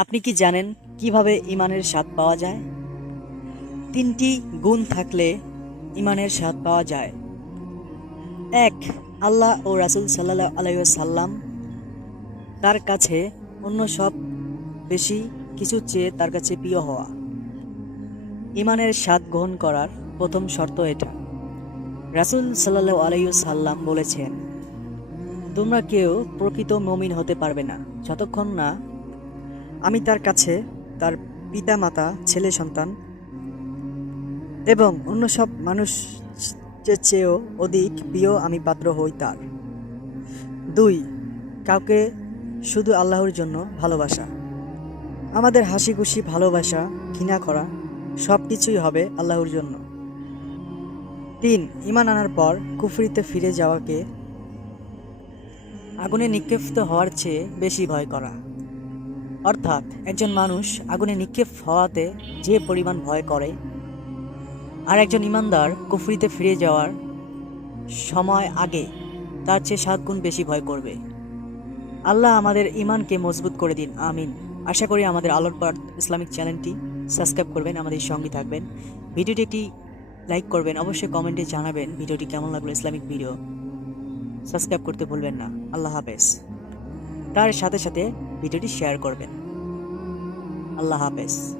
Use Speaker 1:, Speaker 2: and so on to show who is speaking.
Speaker 1: আপনি কি জানেন কীভাবে ইমানের স্বাদ পাওয়া যায়? তিনটি গুণ থাকলে ইমানের স্বাদ পাওয়া যায়। এক, আল্লাহ ও রাসুল সাল্লাহ আলাইসাল্লাম তার কাছে অন্য সব বেশি কিছু চেয়ে তার কাছে প্রিয় হওয়া। ইমানের স্বাদ গ্রহণ করার প্রথম শর্ত এটা। রাসুল সাল্লাহ আলাইসাল্লাম বলেছেন, তোমরা কেউ প্রকৃত মমিন হতে পারবে না, যতক্ষণ না আমি তার কাছে তার পিতা মাতা ছেলে, সন্তান এবং অন্য সব মানুষ চেয়েও অধিক প্রিয় আমি পাত্র হই তার। দুই, কাউকে শুধু আল্লাহর জন্য ভালোবাসা। আমাদের হাসি খুশি ভালোবাসা, ঘৃণা করা সব কিছুই হবে আল্লাহর জন্য। তিন ইমান আনার পর কুফরিতে ফিরে যাওয়াকে আগুনে নিক্ষিপ্ত হওয়ার চেয়ে বেশি ভয় করা। অর্থাৎ একজন মানুষ আগুনে নিক্ষেপ হওয়াতে যে পরিমাণ ভয় করে, আর একজন ইমানদার কুফরিতে ফিরে যাওয়ার সময় আগে তার চেয়ে সাত গুণ বেশি ভয় করবে। আল্লাহ আমাদের ইমানকে মজবুত করে দিন, আমিন। আশা করি আমাদের আলোর পার্ট ইসলামিক চ্যানেলটি সাবস্ক্রাইব করবেন, আমাদের সঙ্গে থাকবেন। ভিডিওটি একটি লাইক করবেন, অবশ্যই কমেন্টে জানাবেন ভিডিওটি কেমন লাগল ইসলামিক ভিডিও। সাবস্ক্রাইব করতে ভুলবেন না। আল্লাহ হাফেজ। তার সাথে সাথে ভিডিওটি শেয়ার করবেন। আল্লাহ হাফেজ।